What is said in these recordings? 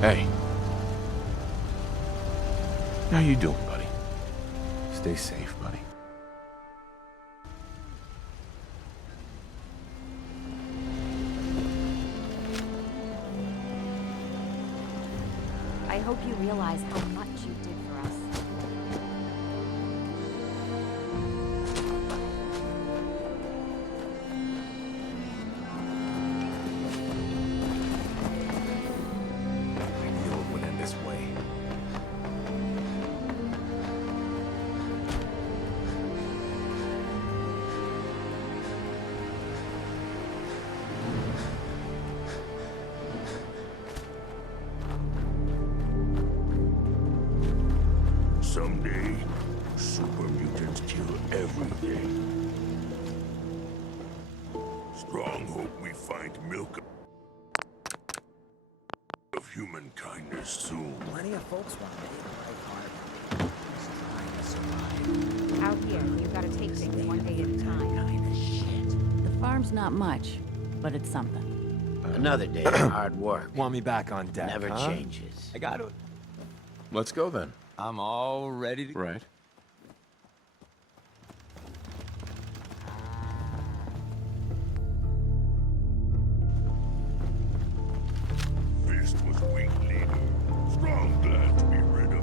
Hey. How you doing, buddy? Stay safe, buddy. I hope you realize how much you did for us. I knew it would end this way. Someday, super mutants kill everything. Strong hope we find milk of human kindness soon. Plenty of folks want to be a life Just trying to survive. Out here, you gotta take things one day at a time. The farm's not much, but it's something. Another day of hard work. Want me back on deck, Never huh? changes. I got it. Let's go then. I'm all ready to... Right. Fist was weak leader. Strong glad to be rid of him.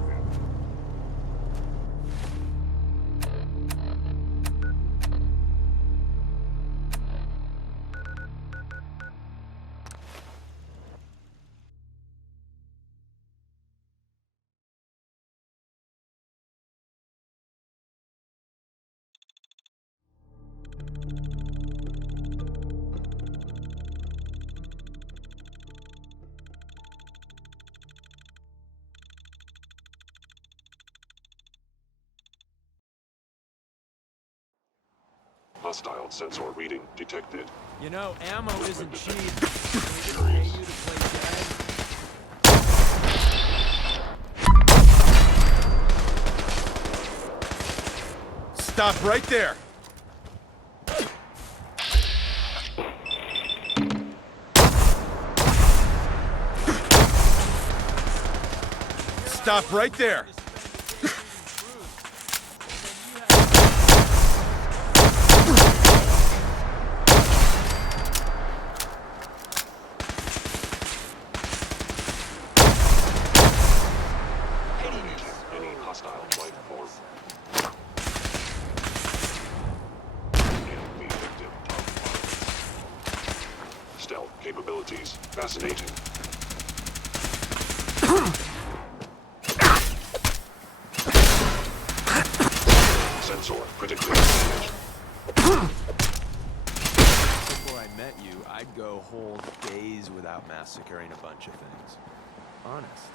Hostile sensor reading detected. You know, ammo isn't cheap. They didn't pay you to play dead. Stop right there! Stop right there! Any hostile life form. And be victim of violence. Stealth capabilities fascinating. Sensor critically damaged. Before I met you, I'd go whole days without massacring a bunch of things. Honest.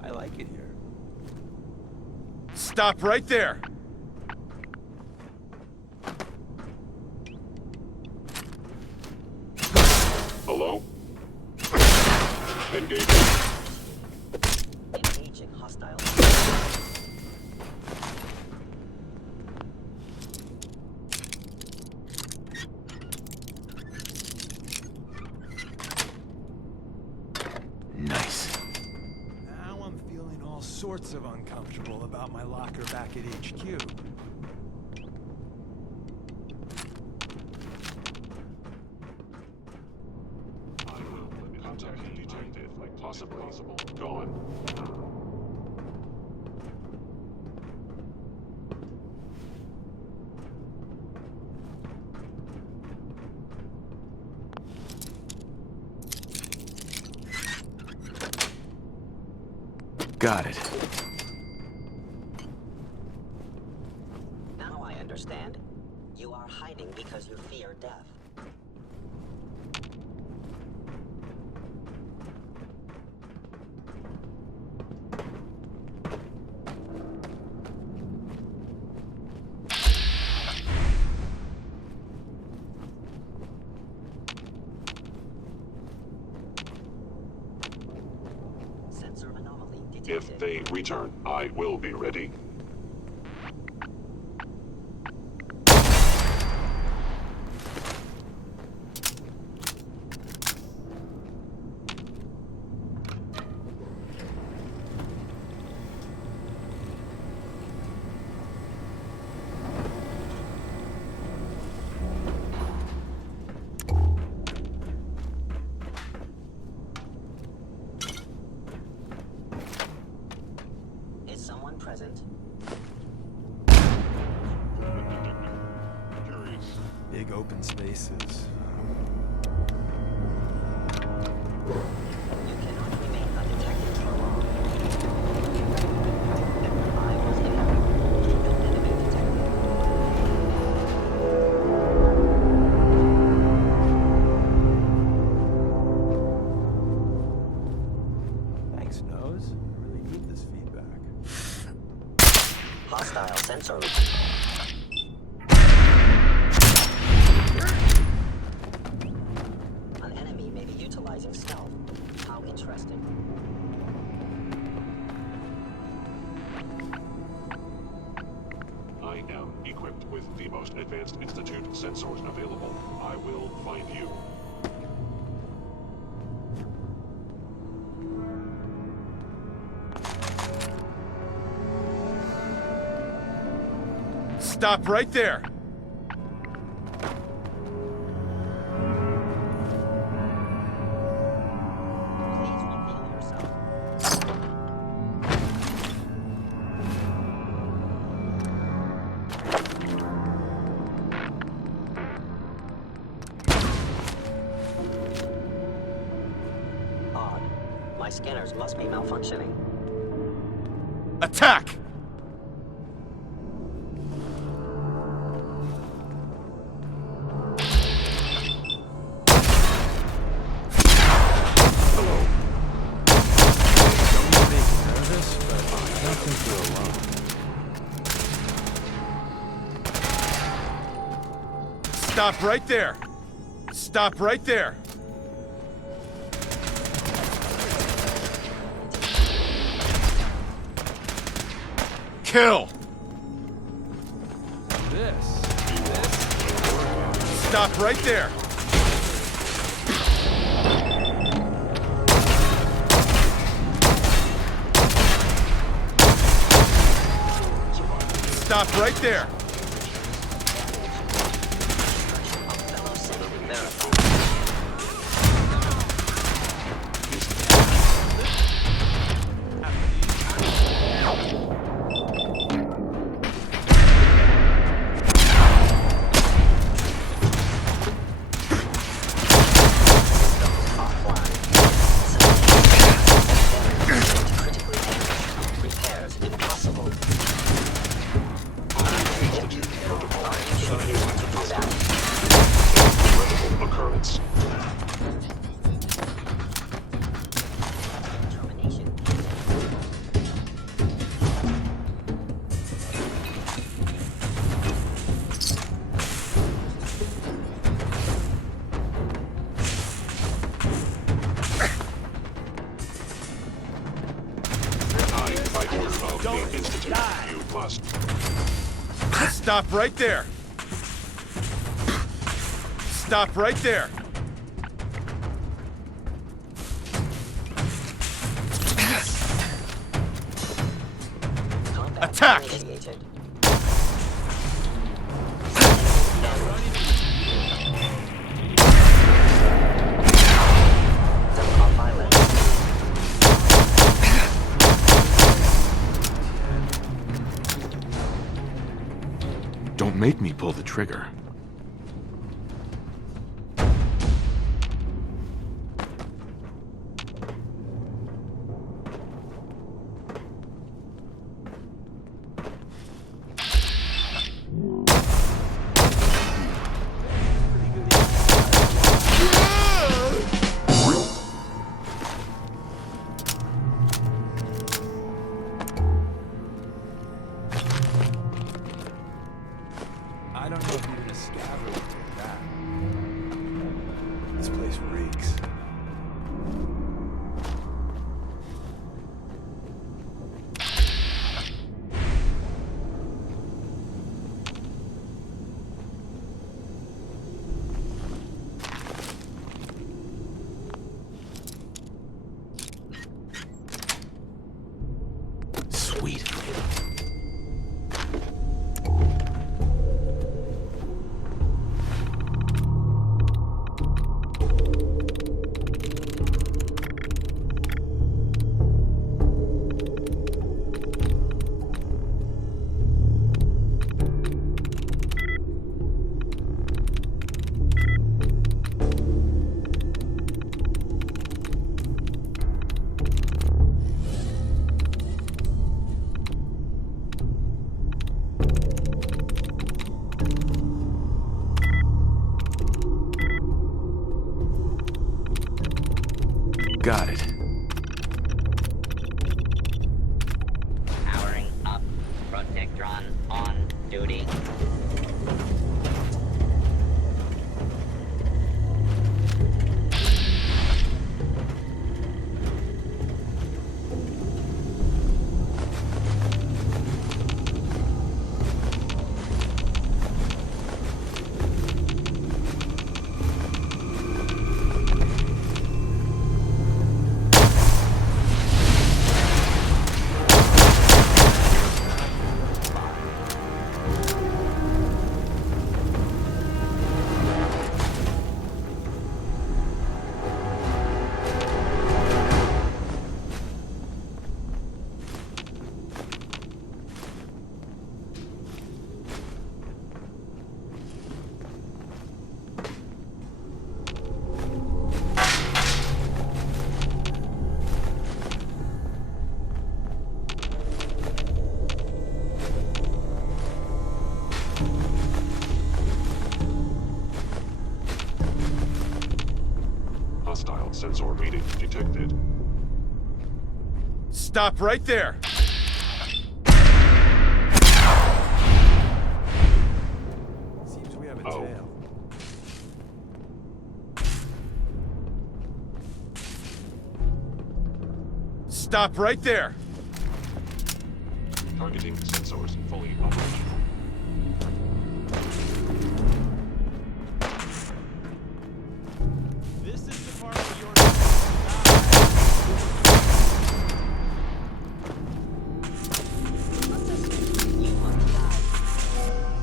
I like it here. Stop right there! Hello? Engaging. Engaging hostile. Nice. Now I'm feeling all sorts of uncomfortable about my locker back at HQ. Contact detected. Possibly. Gone. got it. Now I understand. You are hiding because you fear death. Sensor anomaly detected. If they return, I will be ready. Is someone present? Big open spaces. You cannot remain undetected for long. I was in. Enemy detected. Thanks, Nose. I really need this feedback. Hostile sensor. An enemy may be utilizing stealth. How interesting. I am equipped with the most advanced Institute sensors available. I will find you. Stop right there! Please reveal yourself. Odd. My scanners must be malfunctioning. Attack! Stop right there! Stop right there! Kill! This. Stop right there! Stop right there! Fellow city verified. Repairs impossible. Incredible occurrence. Termination. By order of the Institute, you must. Stop right there! Stop right there! Combat Attack! initiated. Telecom violence. Don't make me pull the trigger. Got it. Powering up. Protectron on duty. Hostile sensor reading detected. Stop right there! Seems we have a Oh. tail. Stop right there! Targeting sensors fully operational. This is the part where you're You must die.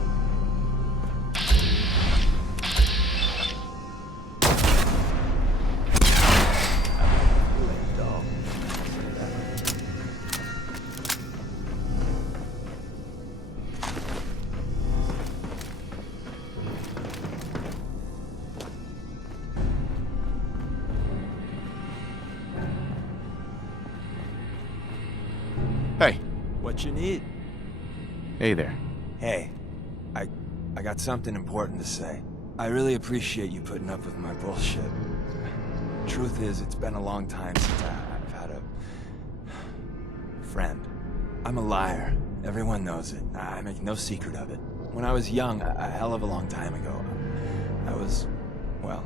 Hey. What you need? Hey there. Hey, I got something important to say. I really appreciate you putting up with my bullshit. Truth is, it's been a long time since I've had a friend. I'm a liar. Everyone knows it. I make no secret of it. When I was young, a hell of a long time ago, I was, well,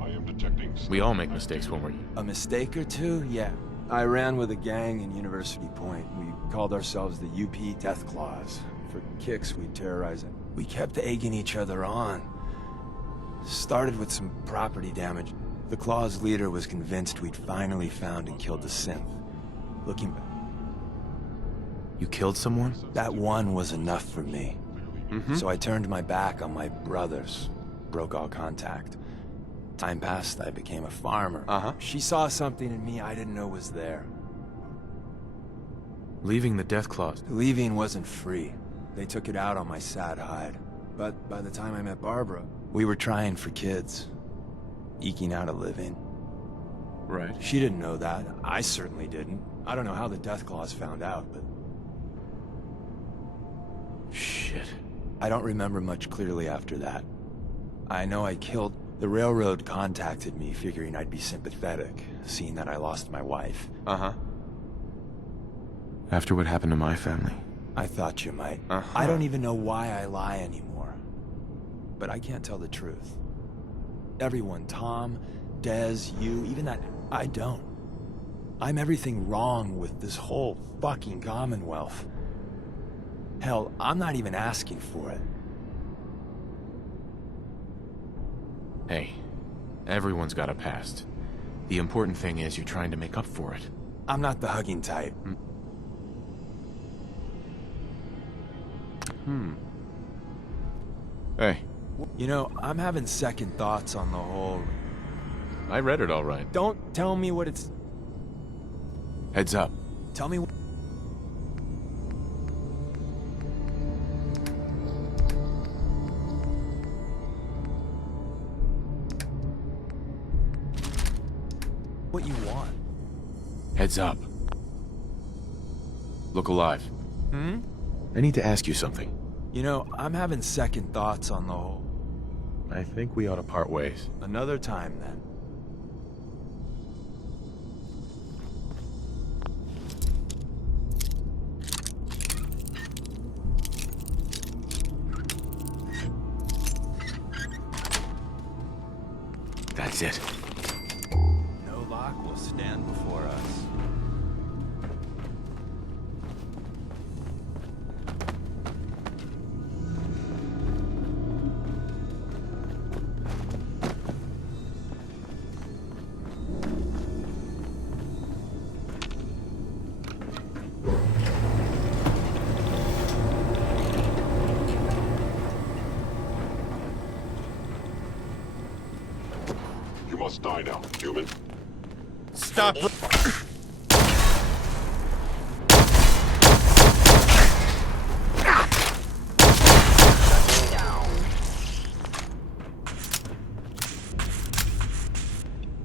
I am detecting. We all make mistakes when we're... a mistake or two? Yeah. I ran with a gang in University Point. We called ourselves the UP Deathclaws. For kicks, we'd terrorize it. We kept egging each other on. Started with some property damage. The Claws leader was convinced we'd finally found and killed the synth. Looking back, You killed someone? that one was enough for me. So I turned my back on my brothers, broke all contact. Time passed, I became a farmer. She saw something in me I didn't know was there. Leaving the Deathclaws. Leaving wasn't free. They took it out on my sad hide. But by the time I met Barbara, we were trying for kids. Eking out a living. Right. She didn't know that. I certainly didn't. I don't know how the Deathclaws found out, but Shit. I don't remember much clearly after that. I know I killed... The railroad contacted me, figuring I'd be sympathetic, seeing that I lost my wife. After what happened to my family. I thought you might. I don't even know why I lie anymore. But I can't tell the truth. Everyone, Tom, Dez, you, even that... I don't. I'm everything wrong with this whole fucking Commonwealth. Hell, I'm not even asking for it. Hey, everyone's got a past. The important thing is you're trying to make up for it. I'm not the hugging type. Hey, You know, I'm having second thoughts on the whole... I read it all right. Don't tell me what it's... Heads up. Tell me... what you want. Heads up. Look alive. I need to ask you something. You know, I'm having second thoughts on the whole... I think we ought to part ways. Another time, then. That's it. No lock will stand before us. You must die now, human. Stop!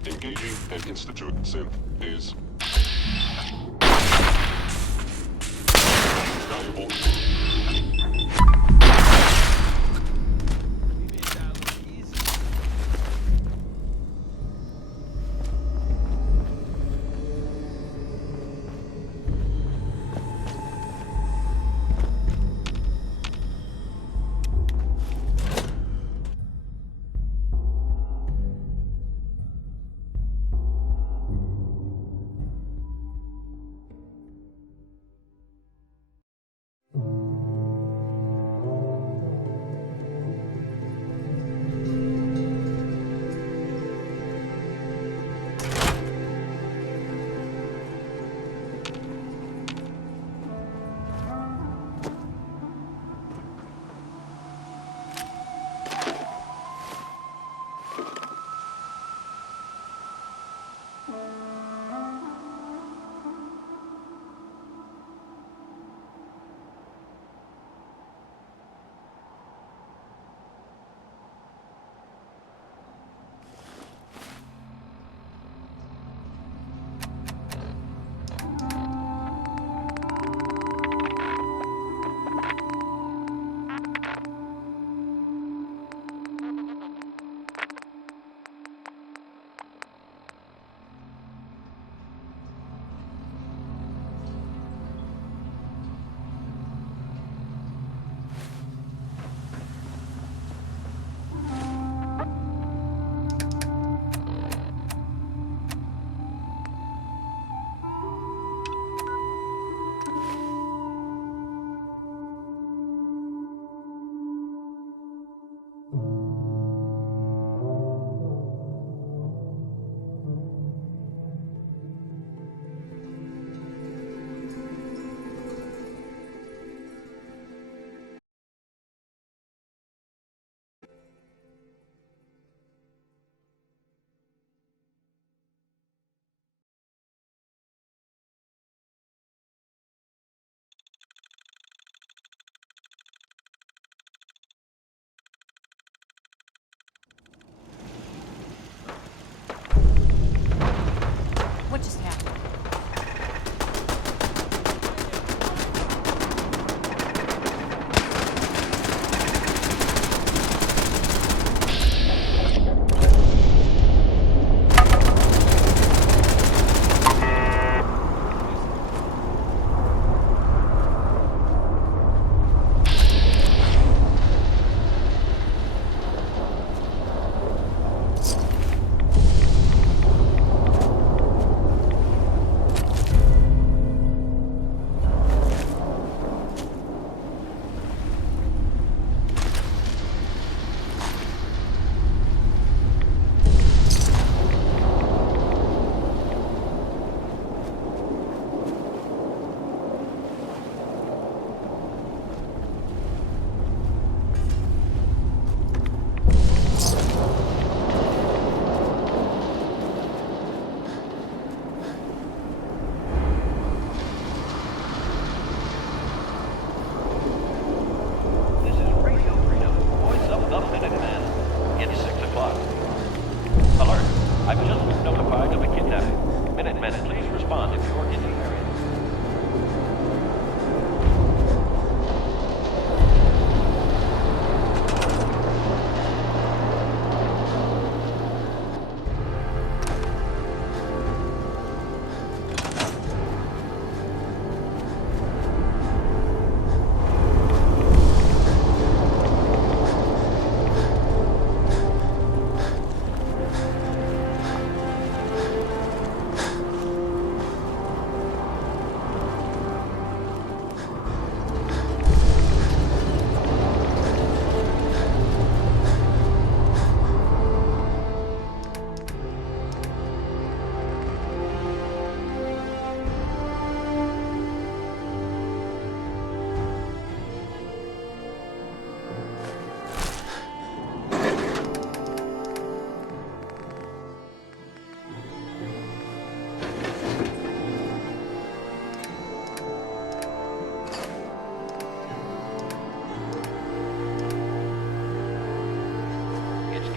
Engaging an Institute synth is valuable. We made that look easy.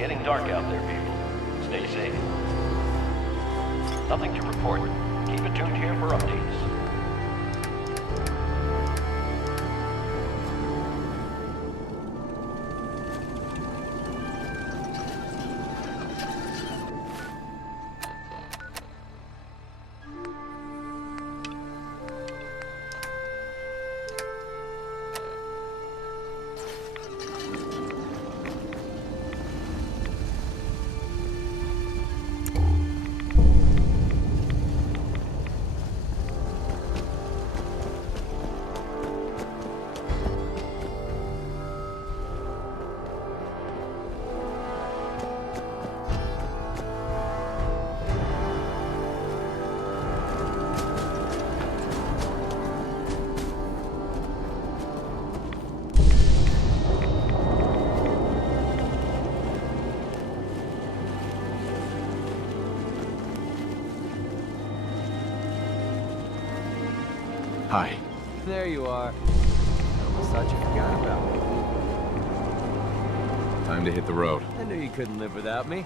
getting dark out there, people. Stay safe. Nothing to report. Keep it tuned here for updates. Hi. There you are. I almost thought you forgot about me. Time to hit the road. I knew you couldn't live without me.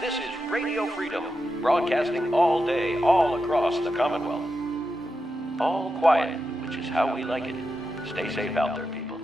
This is Radio Freedom, broadcasting all day, all across the Commonwealth. All quiet, which is how we like it. Stay safe out there, people.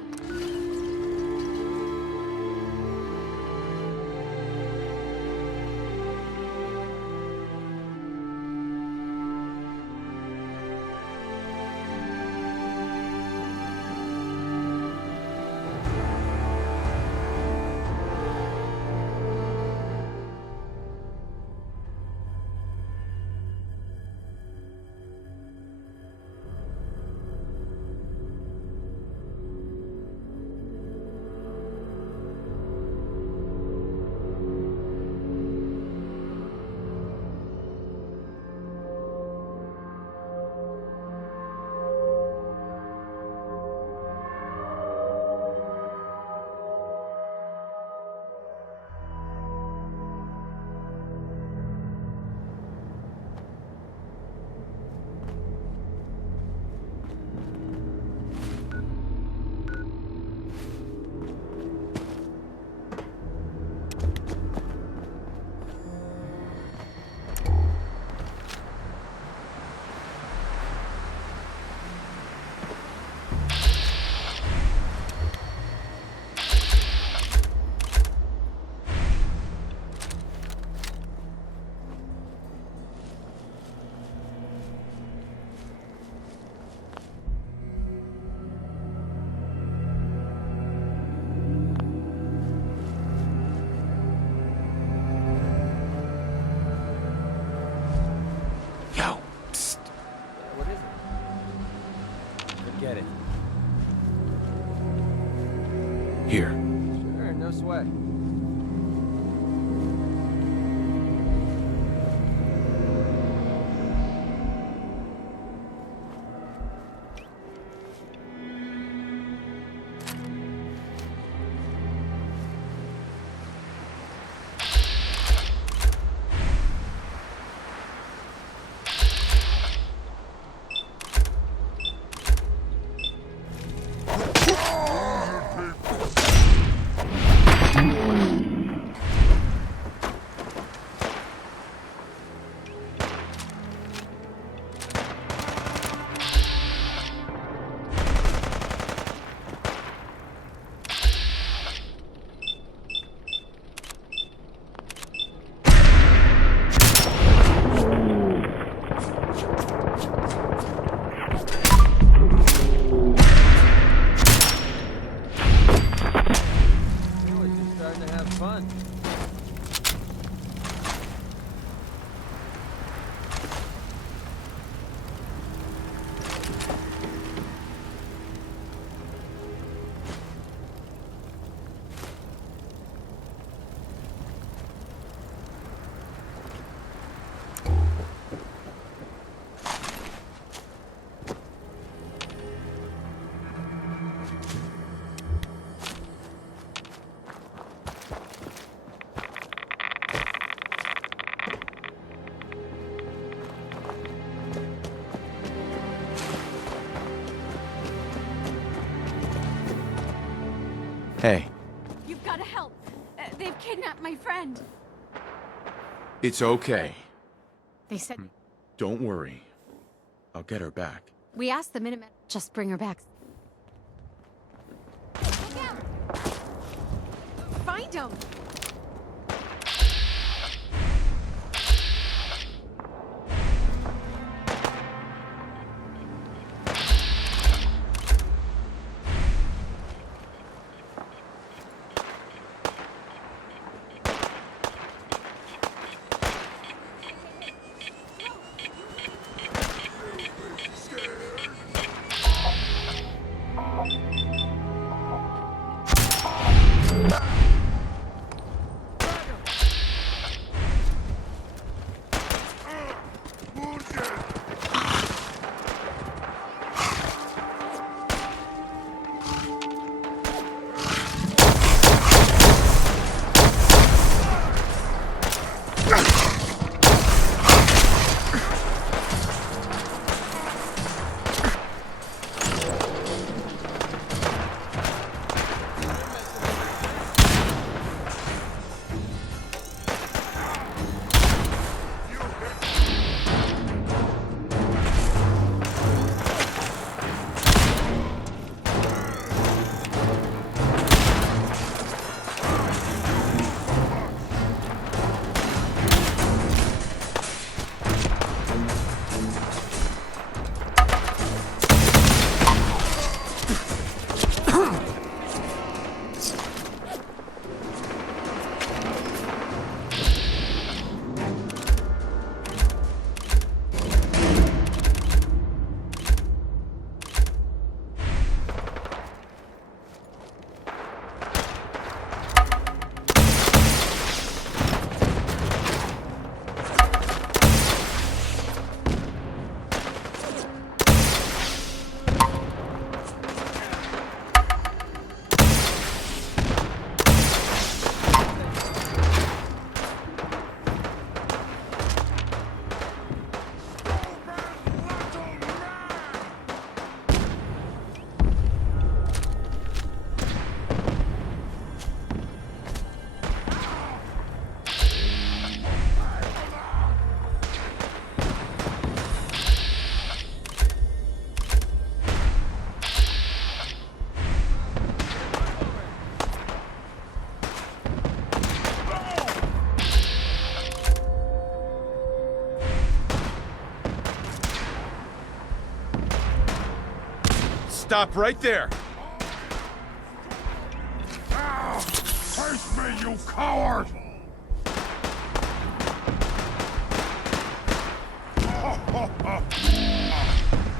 What is it? Forget it. Here. Sure, no sweat. Hey, You've got to help. They've kidnapped my friend. it's okay. They said Don't worry. I'll get her back. we asked the Minutemen. Just bring her back. Look out! Find him. Stop right there! Face me, you coward!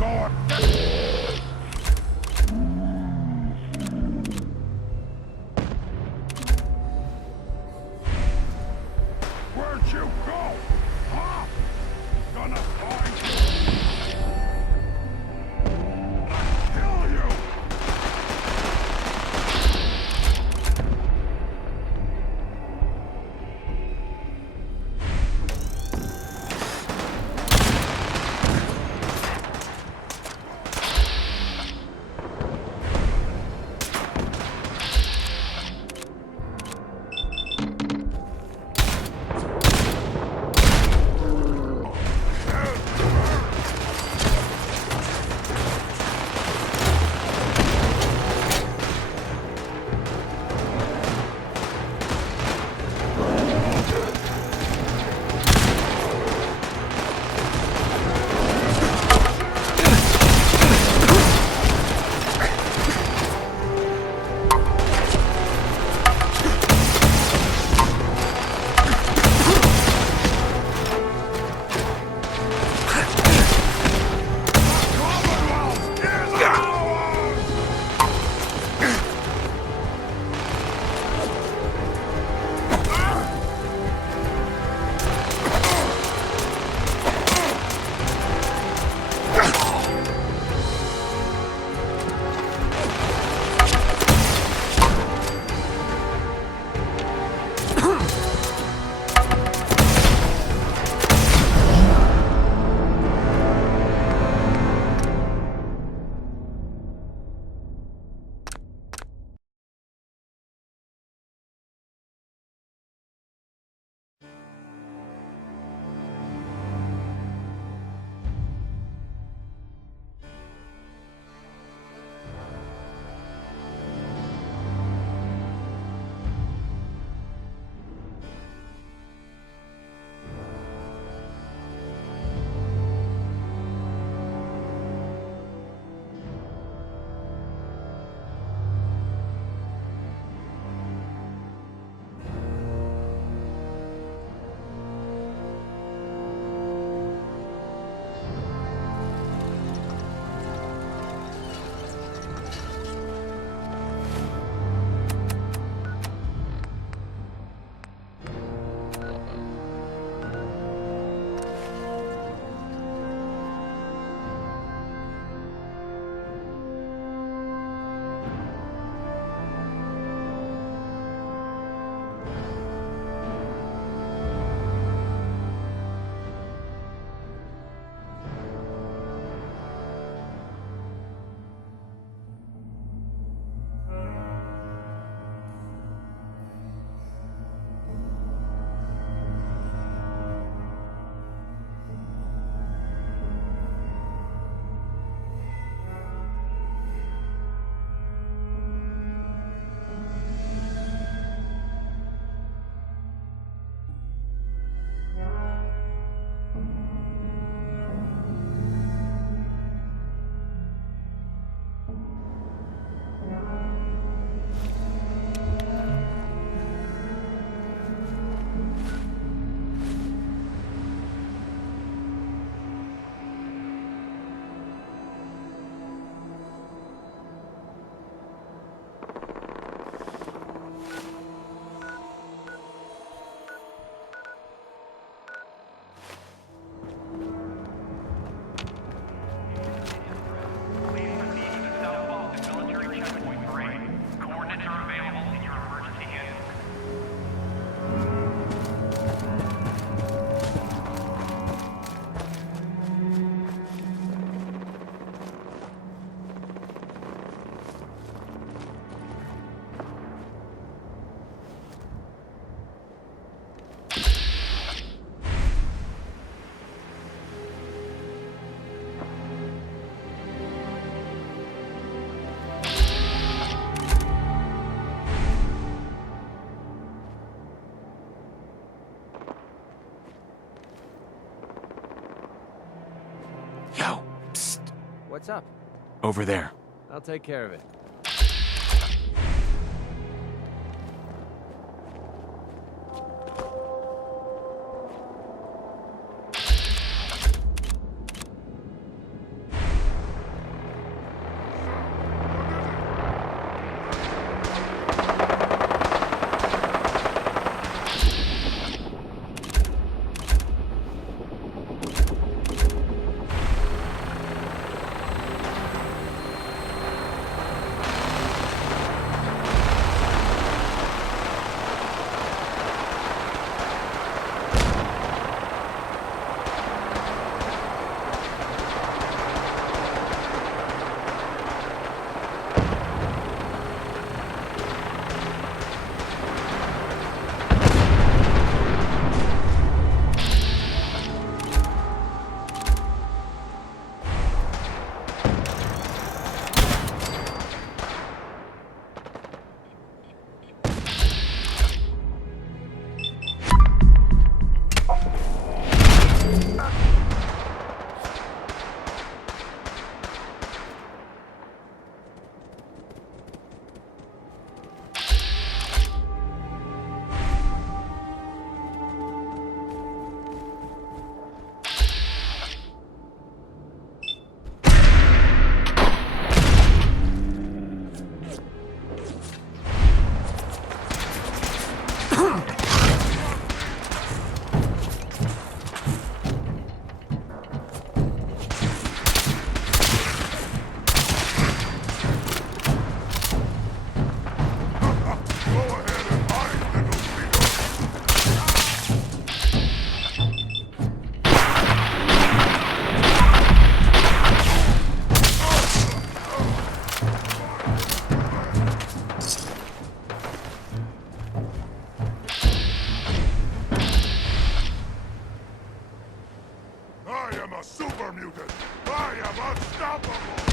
Go on. Where'd you go? Huh? Gonna find you. Kill you. Yo, psst, What's up? over there. I'll take care of it. super mutant! I am unstoppable!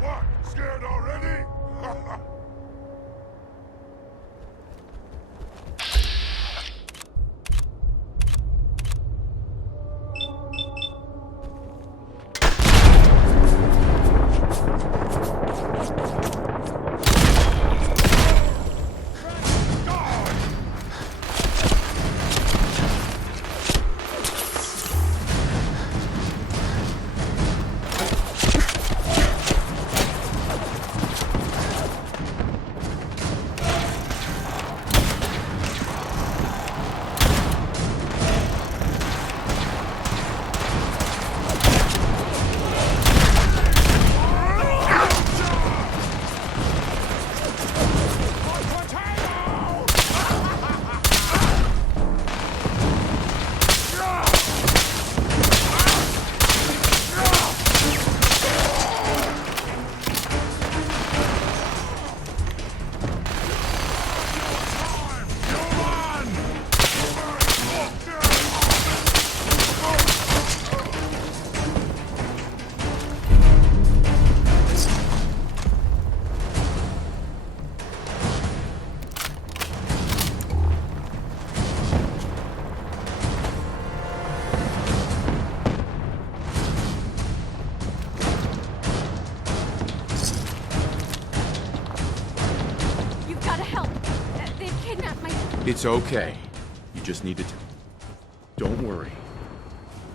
What? Scared already? It's okay. You just need to... Don't worry.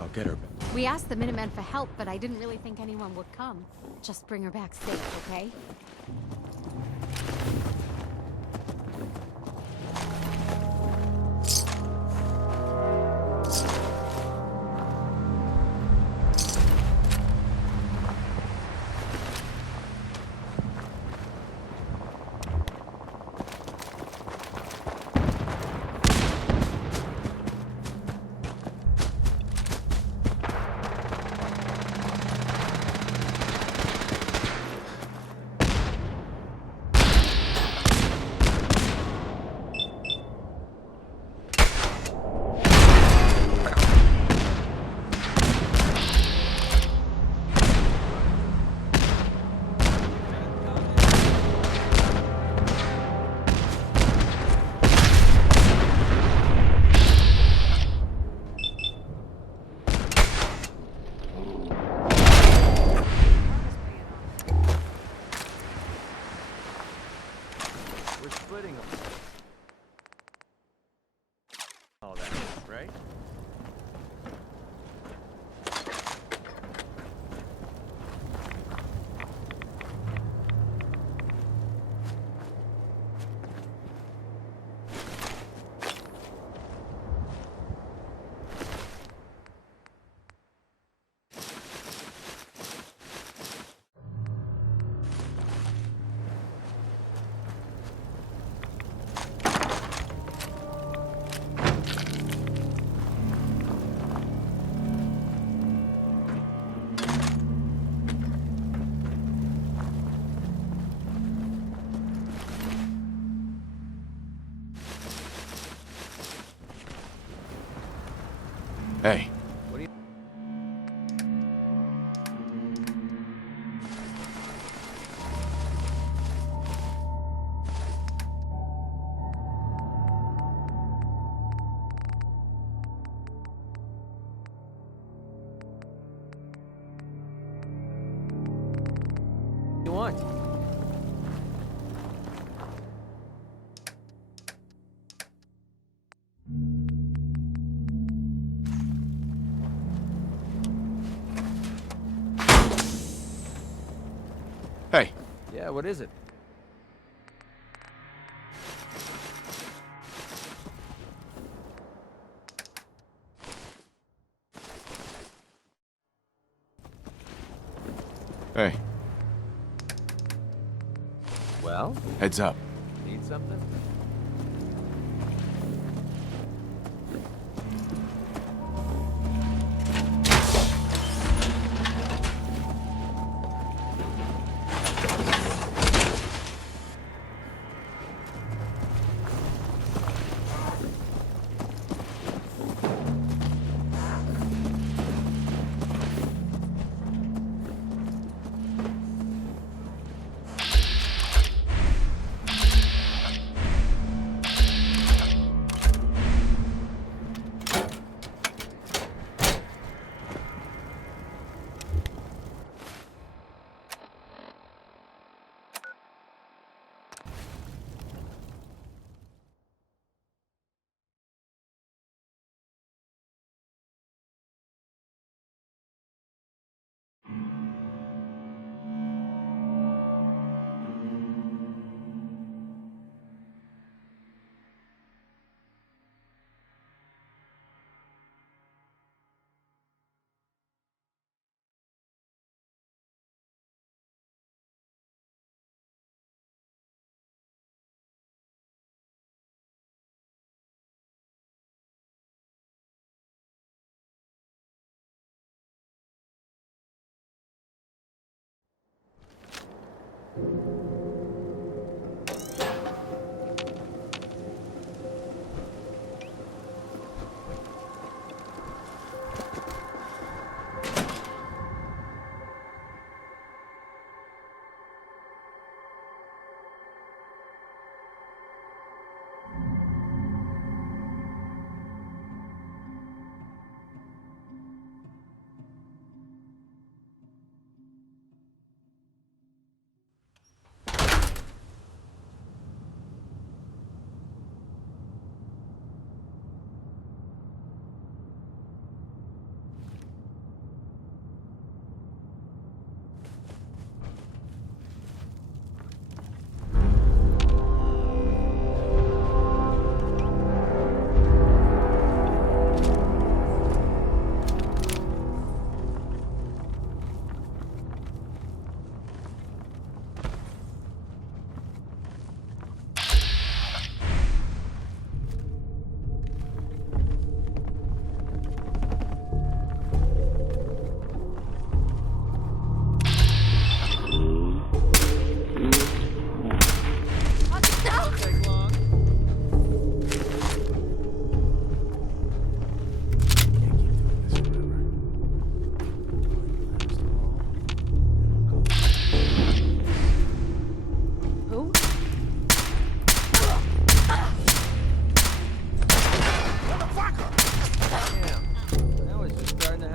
I'll get her back. We asked the Minutemen for help, but I didn't really think anyone would come. Just bring her back safe, okay? We're splitting them. All that, right? Hey. What do you... you want? Hey. Yeah, what is it? Hey. Well, Heads up. need something?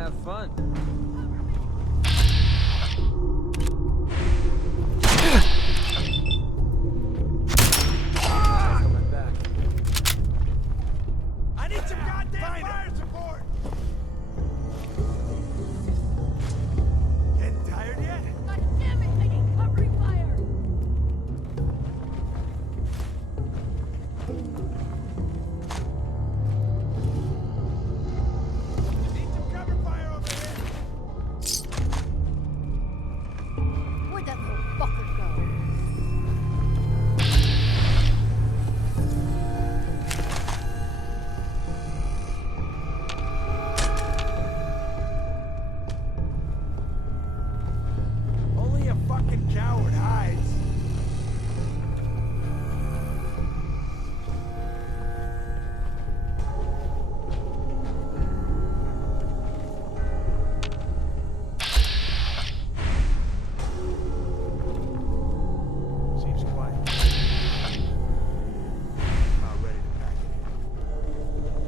have fun. Coming back. I need some goddamn fire support! Getting tired yet? God damn it! I need covering fire! Need some cover fire over here! Where'd that little fucker go? Only a fucking coward hides. Seems quiet. About ready to pack it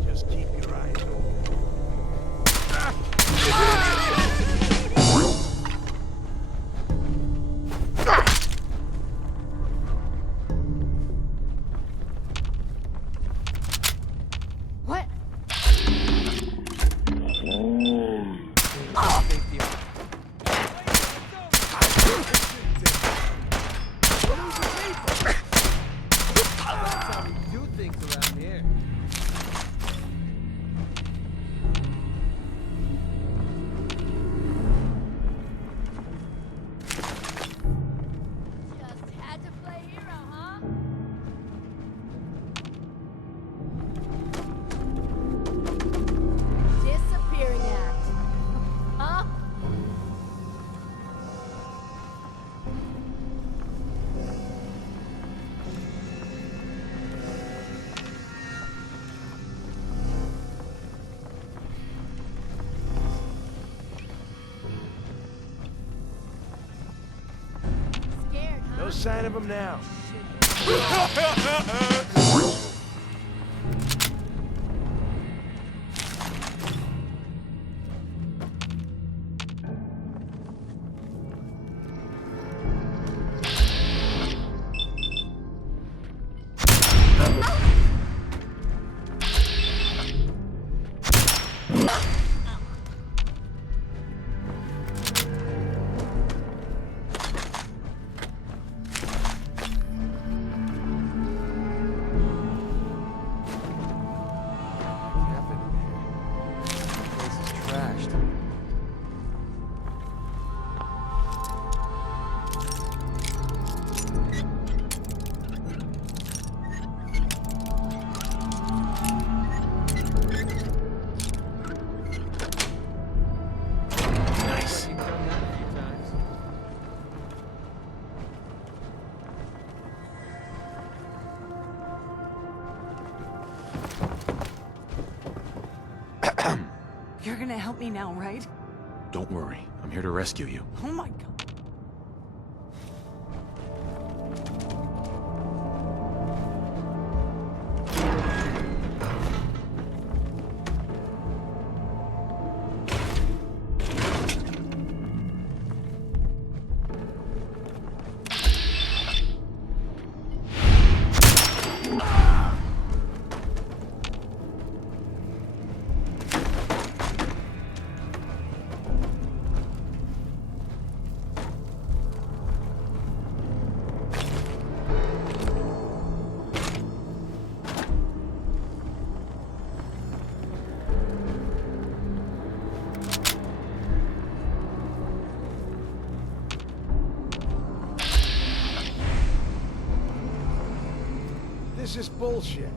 in. Just keep your eyes open. What? That's how we do things around here. Just had to play hero, huh? Disappearing act. Huh? Scared, huh? No sign of him now. What's happening here? The place is trashed. Nice. You've done that a few times. You're gonna help me now, right? Don't worry. I'm here to rescue you. Oh my god. This is bullshit.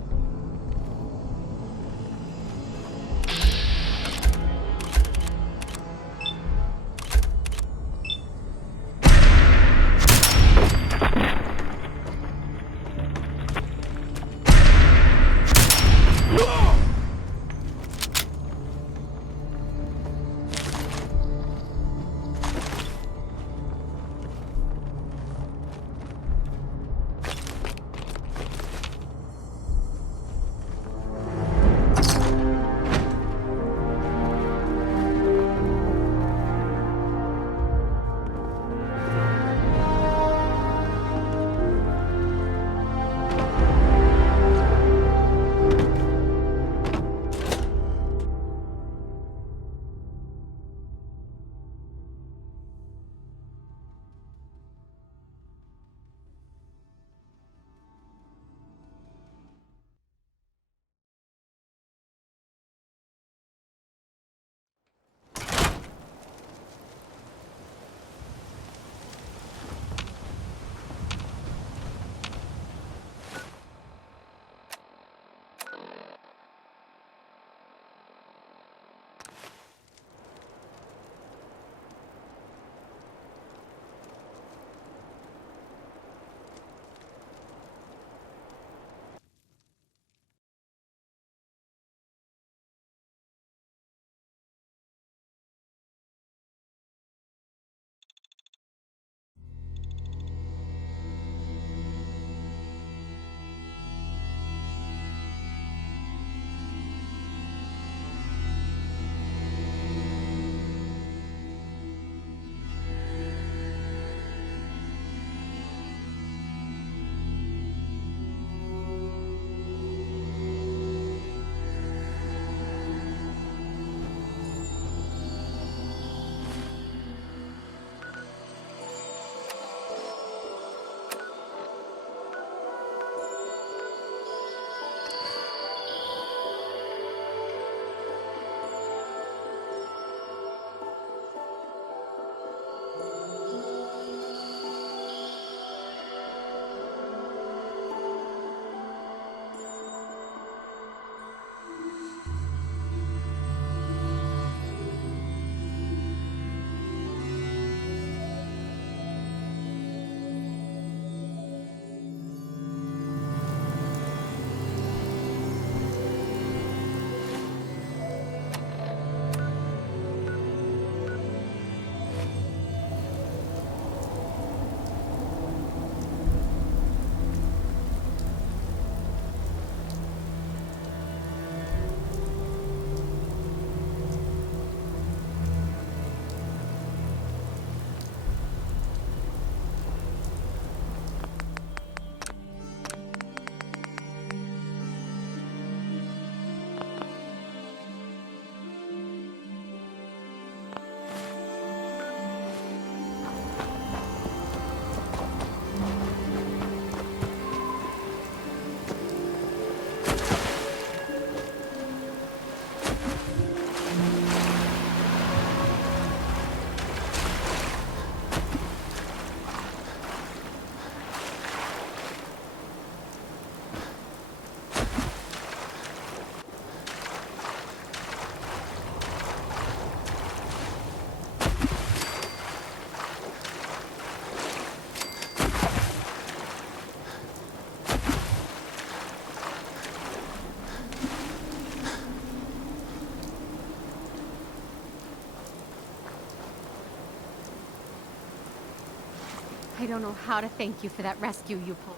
I don't know how to thank you for that rescue you pulled.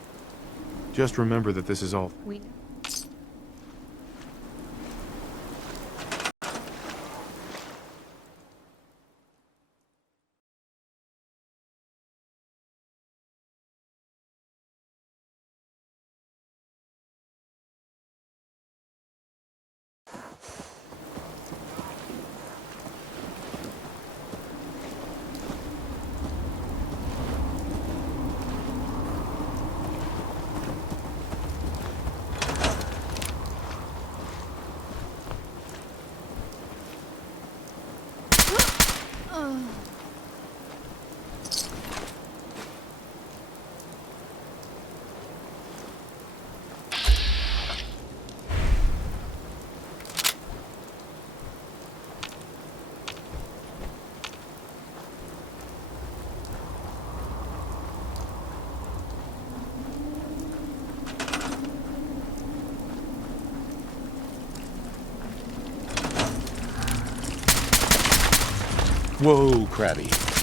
Just remember that this is all... We know. Whoa, Krabby.